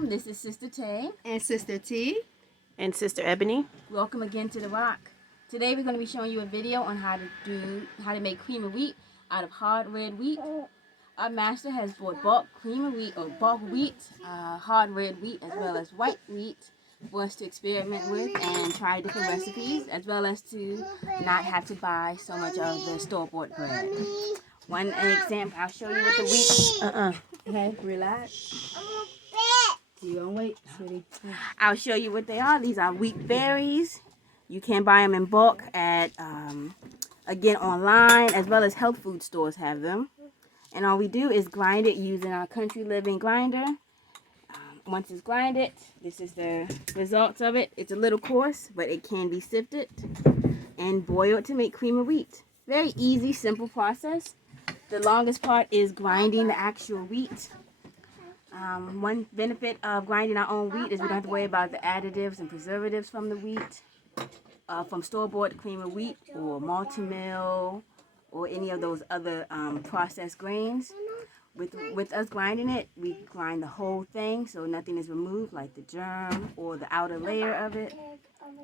welcome. This is Sister Tay. And Sister T. And Sister Ebony. Welcome again to The Rock. Today we're going to be showing you a video on how to make cream of wheat out of hard red wheat. Our master has bought bulk cream of wheat, or bulk wheat, hard red wheat, as well as white wheat for us to experiment with and try different recipes, as well as to not have to buy so much of the store-bought bread. One example, I'll show you what the wheat... Okay, relax. You gonna wait, sweetie? I'll show you what they are. These are wheat berries. You can buy them in bulk at, again, online, as well as health food stores have them. And all we do is grind it using our Country Living grinder. Once it's grinded, this is the results of it. It's a little coarse, but it can be sifted and boiled to make cream of wheat. Very easy, simple process. The longest part is grinding the actual wheat. One benefit of grinding our own wheat is we don't have to worry about the additives and preservatives from the wheat, from store-bought cream of wheat or Malt-O-Meal or any of those other processed grains. With us grinding it, we grind the whole thing so nothing is removed, like the germ or the outer layer of it,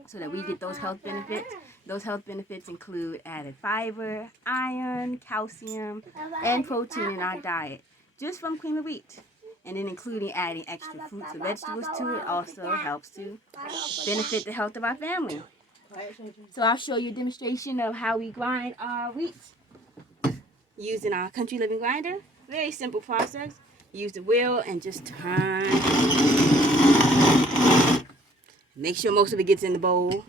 so that we get those health benefits. Those health benefits include added fiber, iron, calcium, and protein in our diet, just from cream of wheat. And then including adding extra fruits and vegetables to it also helps to benefit the health of our family. So I'll show you a demonstration of how we grind our wheat using our Country Living grinder. Very simple process. Use the wheel and just turn. Make sure most of it gets in the bowl.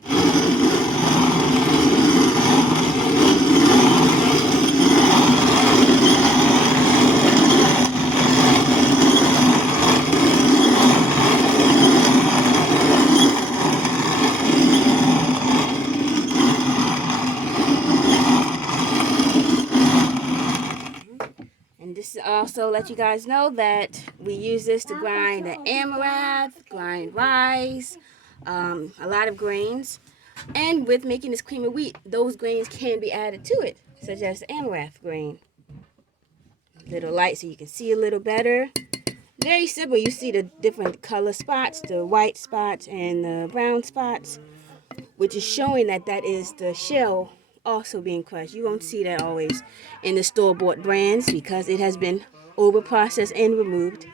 This also let you guys know that we use this to grind the amaranth, grind rice, a lot of grains. And with making this cream of wheat, those grains can be added to it, such as the amaranth grain. A little light so you can see a little better. Very simple. You see the different color spots, the white spots and the brown spots, which is showing that that is the shell also being crushed. You won't see that always in the store-bought brands because it has been over-processed and removed.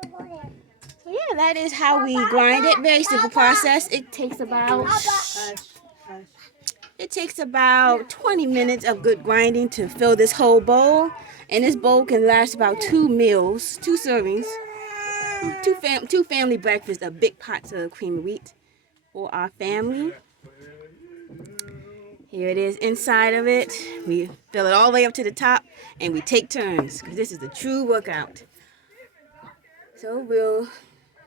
So yeah, that is how we grind it. Very simple process. It takes about 20 minutes of good grinding to fill this whole bowl. And this bowl can last about 2 meals, 2 servings, two family breakfasts of big pots of cream of wheat for our family. Here it is inside of it. We fill it all the way up to the top and we take turns because this is the true workout. So we'll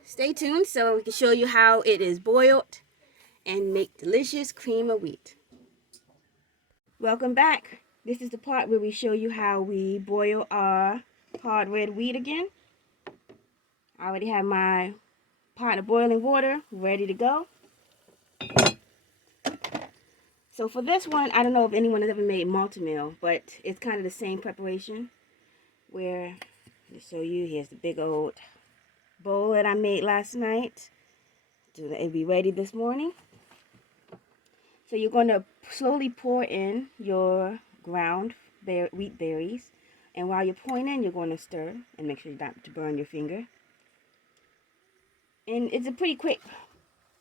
stay tuned so we can show you how it is boiled and make delicious cream of wheat. Welcome back. This is the part where we show you how we boil our hard red wheat again. I already have my pot of boiling water ready to go. So for this one, I don't know if anyone has ever made Malt-O-Meal, but it's kind of the same preparation. Where, to show you, here's the big old bowl that I made last night. So that it'll be ready this morning. So you're going to slowly pour in your ground wheat berries. And while you're pouring in, you're going to stir and make sure not to burn your finger. And it's a pretty quick,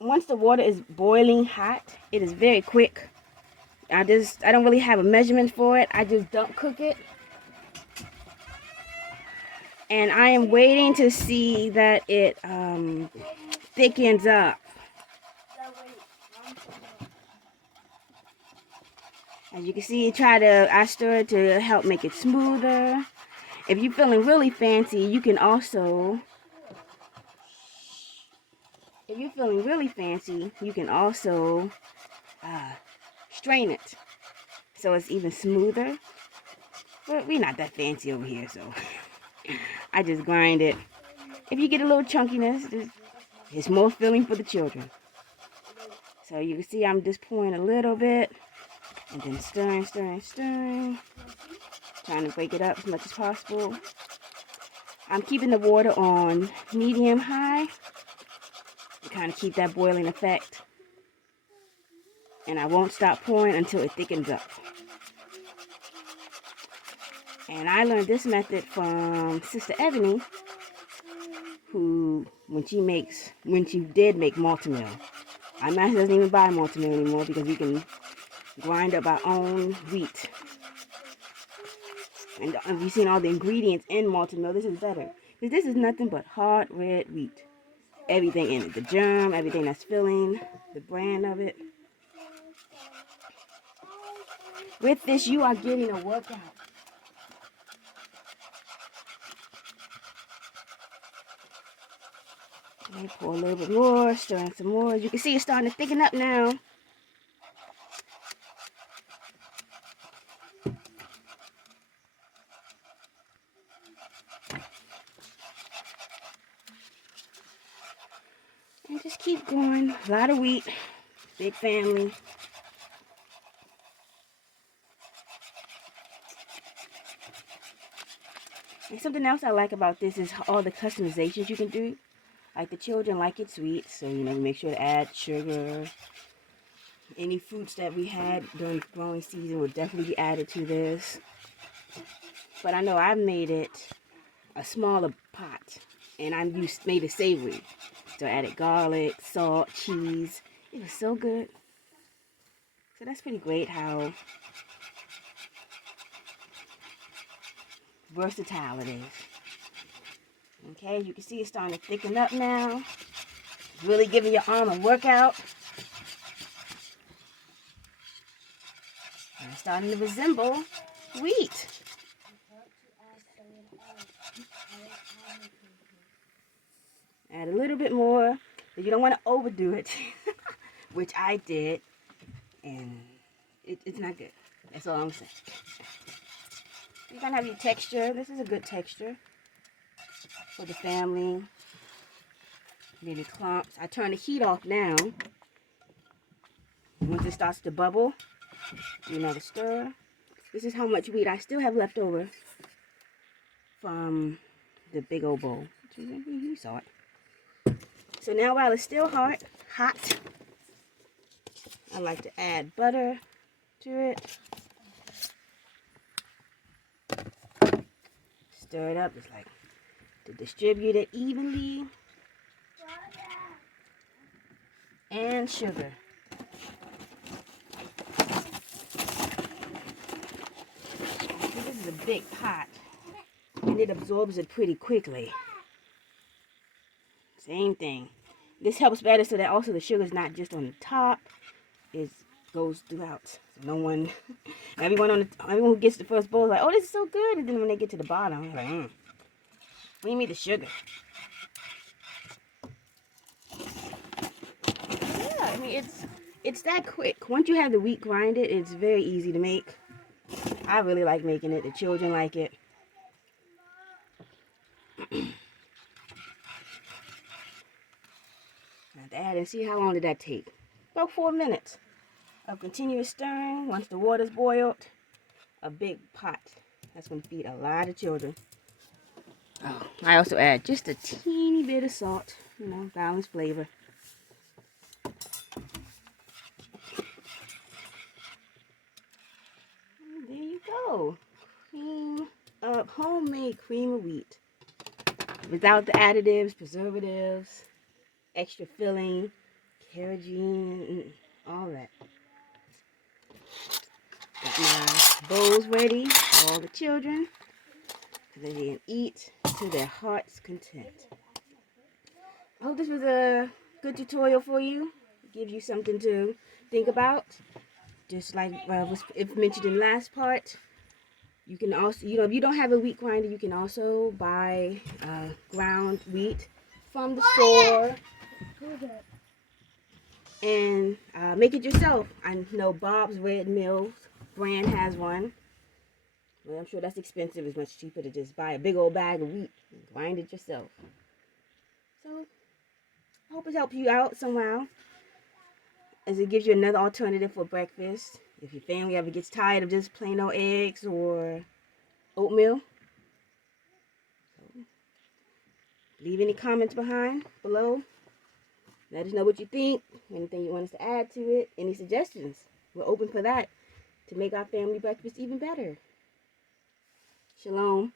once the water is boiling hot, it is very quick. I don't really have a measurement for it. I just don't cook it. And I am waiting to see that it thickens up. As you can see, I stir it to help make it smoother. If you're feeling really fancy, you can also, strain it so it's even smoother. But we're not that fancy over here, so I just grind it. If you get a little chunkiness, it's more filling for the children. So you can see I'm just pouring a little bit and then stirring, trying to break it up as much as possible. I'm keeping the water on medium high to kind of keep that boiling effect. And I won't stop pouring until it thickens up. And I learned this method from Sister Ebony, who, when she did make Malt-O-Meal. Our master doesn't even buy Malt-O-Meal anymore because we can grind up our own wheat. And if you've seen all the ingredients in Malt-O-Meal, this is better. Because this is nothing but hard red wheat. Everything in it. The germ, everything that's filling, the bran of it. With this, you are getting a workout. Okay, pour a little bit more, stir in some more. As you can see, it's starting to thicken up now. And just keep going. A lot of wheat. Big family. And something else I like about this is all the customizations you can do. Like the children like it sweet, so you know, make sure to add sugar. Any fruits that we had during growing season will definitely be added to this. But I know I've made it a smaller pot, and made it savory. So I added garlic, salt, cheese. It was so good. So that's pretty great how versatile it is. Okay, you can see it's starting to thicken up now. Really giving your arm a workout. And it's starting to resemble wheat. Add a little bit more, but you don't want to overdo it, which I did, and it's not good. That's all I'm saying. You're gonna have your texture. This is a good texture for the family. Maybe clumps. I turn the heat off now. Once it starts to bubble, do another stir. This is how much wheat I still have left over from the big old bowl. You saw it. So now while it's still hot, I like to add butter to it. Stir it up, just like to distribute it evenly. And sugar. This is a big pot, and it absorbs it pretty quickly. Same thing. This helps better so that also the sugar is not just on the top, it goes throughout. So no one, everyone who gets the first bowl is like, oh, this is so good, and then when they get to the bottom, they're like, what do you mean the sugar? Yeah, I mean it's that quick. Once you have the wheat grinded, it's very easy to make. I really like making it. The children like it. Add and see how long did that take. About 4 minutes of continuous stirring. Once the water's boiled, a big pot. That's going to feed a lot of children. Oh, I also add just a teeny bit of salt, you know, balance flavor. And there you go. Cream up, homemade cream of wheat. Without the additives, preservatives, extra filling, carrageenan, all that. Got my bowls ready for all the children so that they can eat to their heart's content. I hope this was a good tutorial for you. It gives you something to think about. Just like was mentioned in the last part, you can also, you know, if you don't have a wheat grinder, you can also buy ground wheat from the store and make it yourself. I know Bob's Red Mill brand has one. Well, I'm sure that's expensive. It's much cheaper to just buy a big old bag of wheat and grind it yourself. So, I hope it helps you out somehow, as it gives you another alternative for breakfast. If your family ever gets tired of just plain old eggs or oatmeal. So, Leave any comments below. Let us know what you think, anything you want us to add to it, any suggestions. We're open for that to make our family breakfast even better. Shalom.